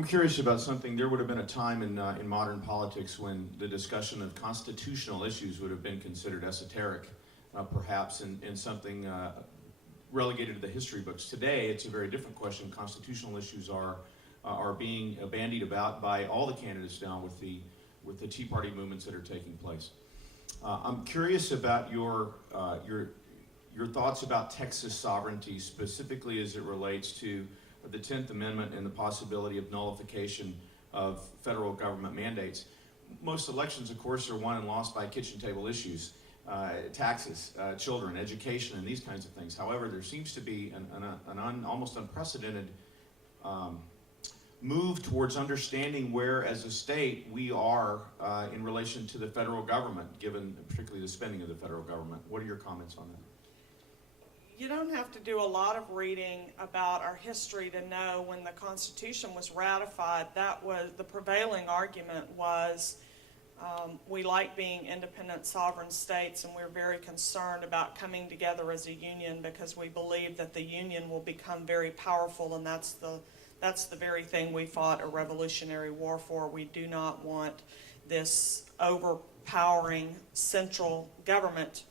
I'm curious about something. There would have been a time in modern politics when the discussion of constitutional issues would have been considered esoteric, perhaps, and something relegated to the history books. Today, it's a very different question. Constitutional issues are being bandied about by all the candidates now with the Tea Party movements that are taking place. I'm curious about your thoughts about Texas sovereignty, specifically as it relates to the 10th Amendment and the possibility of nullification of federal government mandates. Most elections, of course, are won and lost by kitchen table issues, taxes, children, education, and these kinds of things. However, there seems to be an almost unprecedented move towards understanding where, as a state, we are in relation to the federal government, given particularly the spending of the federal government. What are your comments on that? You don't have to do a lot of reading about our history to know when the Constitution was ratified, that was the prevailing argument was we like being independent sovereign states, and we're very concerned about coming together as a union because we believe that the union will become very powerful, and that's the very thing we fought a Revolutionary War for. We do not want this overpowering central government.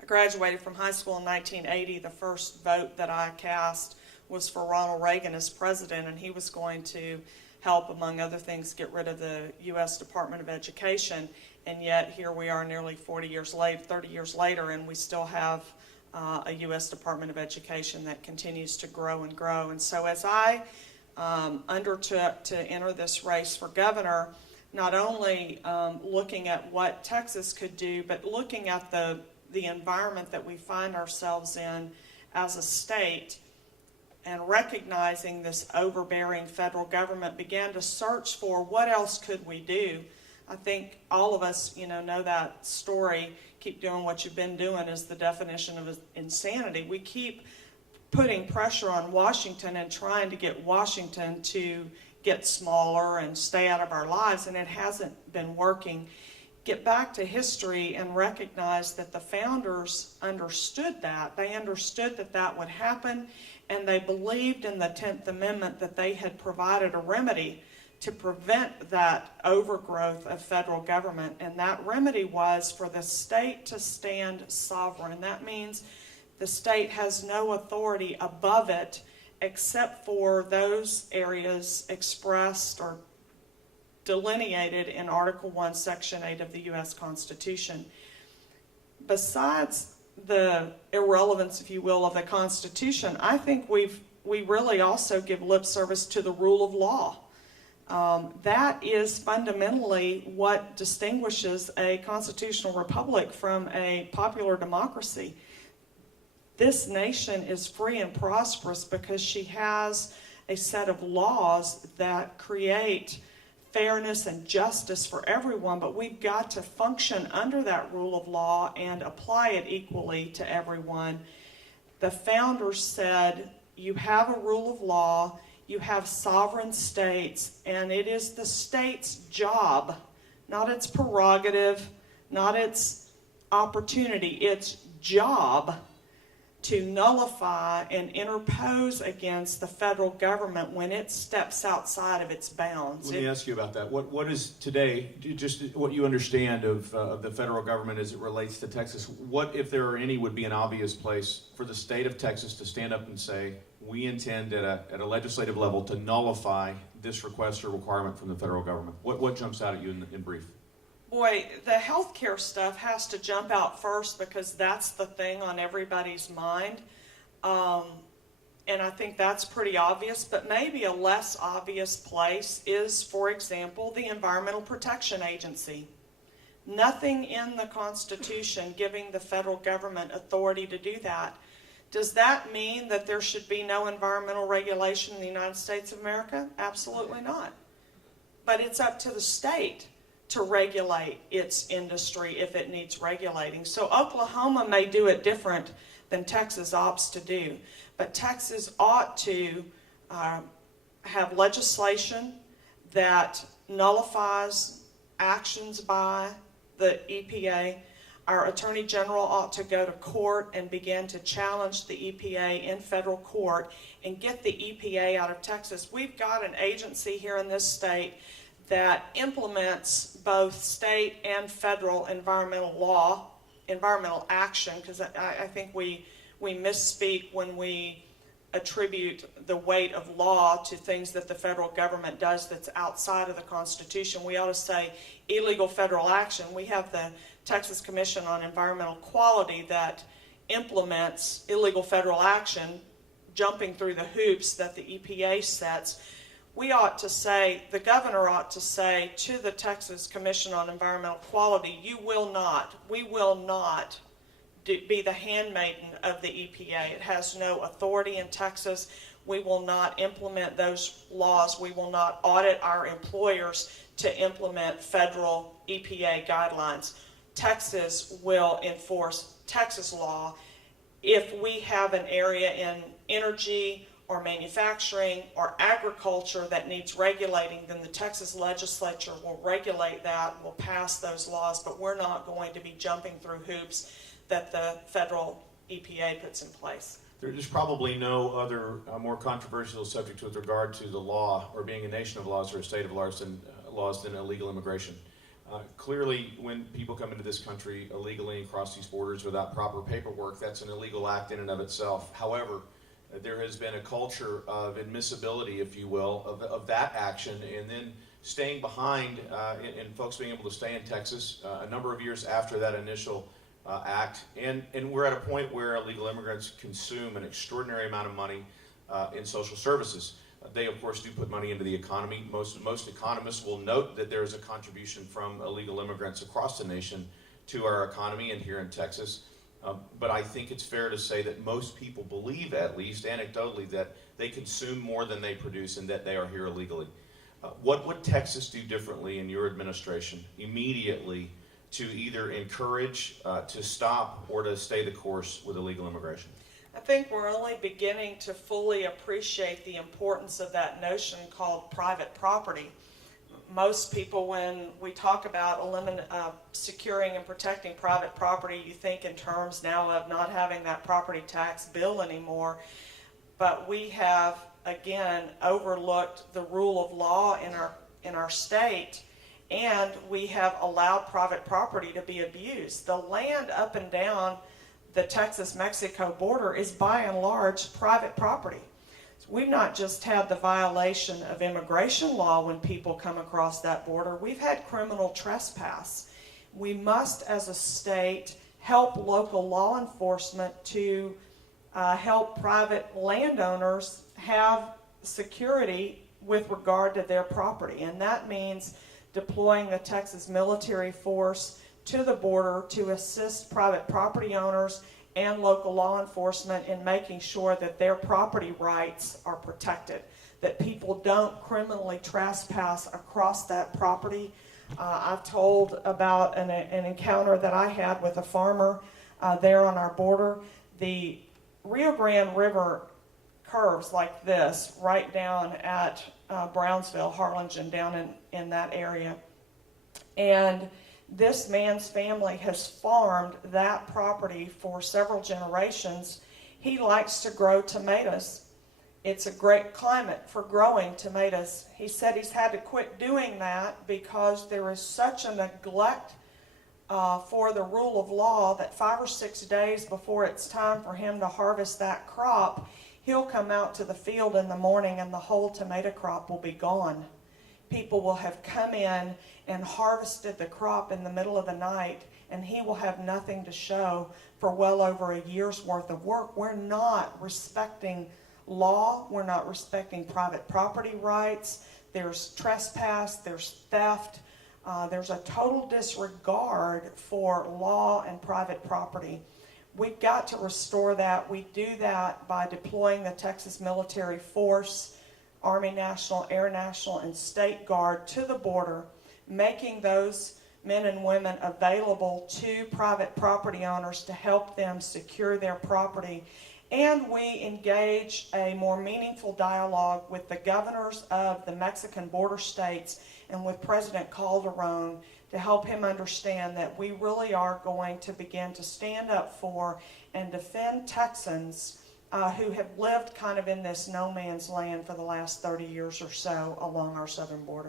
I graduated from high school in 1980. The first vote that I cast was for Ronald Reagan as president, and he was going to help, among other things, get rid of the U.S. Department of Education. And yet here we are nearly 30 years later, and we still have a U.S. Department of Education that continues to grow and grow. And so as I undertook to enter this race for governor, not only looking at what Texas could do, but looking at the environment that we find ourselves in as a state, and recognizing this overbearing federal government, began to search for what else could we do. I think all of us, know that story, keep doing what you've been doing is the definition of insanity. We keep putting pressure on Washington and trying to get Washington to get smaller and stay out of our lives, and it hasn't been working. Get back to history and recognize that the founders understood that. They understood that that would happen, and they believed in the 10th Amendment that they had provided a remedy to prevent that overgrowth of federal government. And that remedy was for the state to stand sovereign. That means the state has no authority above it except for those areas expressed or delineated in Article 1, Section 8 of the U.S. Constitution. Besides the irrelevance, if you will, of the Constitution, I think we really also give lip service to the rule of law. That is fundamentally what distinguishes a constitutional republic from a popular democracy. This nation is free and prosperous because she has a set of laws that create fairness and justice for everyone, but we've got to function under that rule of law and apply it equally to everyone. The founders said, you have a rule of law, you have sovereign states, and it is the state's job, not its prerogative, not its opportunity, its job to nullify and interpose against the federal government when it steps outside of its bounds. Let me ask you about that. What is today, just what you understand of the federal government as it relates to Texas, what, if there are any, would be an obvious place for the state of Texas to stand up and say, we intend at a legislative level to nullify this request or requirement from the federal government? What jumps out at you in brief? Boy, the healthcare stuff has to jump out first because that's the thing on everybody's mind. And I think that's pretty obvious, but maybe a less obvious place is, for example, the Environmental Protection Agency. Nothing in the Constitution giving the federal government authority to do that. Does that mean that there should be no environmental regulation in the United States of America? Absolutely not. But it's up to the state to regulate its industry if it needs regulating. So Oklahoma may do it different than Texas opts to do, but Texas ought to have legislation that nullifies actions by the EPA. Our Attorney General ought to go to court and begin to challenge the EPA in federal court and get the EPA out of Texas. We've got an agency here in this state that implements both state and federal environmental law, environmental action, because I think we misspeak when we attribute the weight of law to things that the federal government does that's outside of the Constitution. We ought to say illegal federal action. We have the Texas Commission on Environmental Quality that implements illegal federal action, jumping through the hoops that the EPA sets. We ought to say, the governor ought to say to the Texas Commission on Environmental Quality, we will not be the handmaiden of the EPA. It has no authority in Texas. We will not implement those laws. We will not audit our employers to implement federal EPA guidelines. Texas will enforce Texas law. If we have an area in energy or manufacturing or agriculture that needs regulating, then the Texas legislature will regulate that, will pass those laws, but we're not going to be jumping through hoops that the federal EPA puts in place. There's probably no other more controversial subject with regard to the law or being a nation of laws or a state of laws than illegal immigration. Clearly, when people come into this country illegally and cross these borders without proper paperwork, that's an illegal act in and of itself. However, there has been a culture of admissibility, if you will, of that action, and then staying behind and folks being able to stay in Texas a number of years after that initial act. And we're at a point where illegal immigrants consume an extraordinary amount of money in social services. They, of course, do put money into the economy. Most economists will note that there is a contribution from illegal immigrants across the nation to our economy and here in Texas. But I think it's fair to say that most people believe, at least anecdotally, that they consume more than they produce and that they are here illegally. What would Texas do differently in your administration immediately to either encourage, to stop, or to stay the course with illegal immigration? I think we're only beginning to fully appreciate the importance of that notion called private property. Most people, when we talk about securing and protecting private property, you think in terms now of not having that property tax bill anymore. But we have, again, overlooked the rule of law in our state, and we have allowed private property to be abused. The land up and down the Texas-Mexico border is by and large private property. We've not just had the violation of immigration law when people come across that border, we've had criminal trespass. We must, as a state, help local law enforcement to help private landowners have security with regard to their property. And that means deploying the Texas military force to the border to assist private property owners and local law enforcement in making sure that their property rights are protected, that people don't criminally trespass across that property. I've told about an encounter that I had with a farmer there on our border. The Rio Grande River curves like this right down at Brownsville, Harlingen, down in that area. And this man's family has farmed that property for several generations. He likes to grow tomatoes. It's a great climate for growing tomatoes. He said he's had to quit doing that because there is such a neglect for the rule of law that 5 or 6 days before it's time for him to harvest that crop, he'll come out to the field in the morning and the whole tomato crop will be gone. People will have come in and harvested the crop in the middle of the night, and he will have nothing to show for well over a year's worth of work. We're not respecting law. We're not respecting private property rights. There's trespass. There's theft. There's a total disregard for law and private property. We've got to restore that. We do that by deploying the Texas military force, Army National, Air National, and State Guard to the border, making those men and women available to private property owners to help them secure their property, And we engage a more meaningful dialogue with the governors of the Mexican border states and with President Calderon to help him understand that we really are going to begin to stand up for and defend Texans who have lived kind of in this no man's land for the last 30 years or so along our southern border.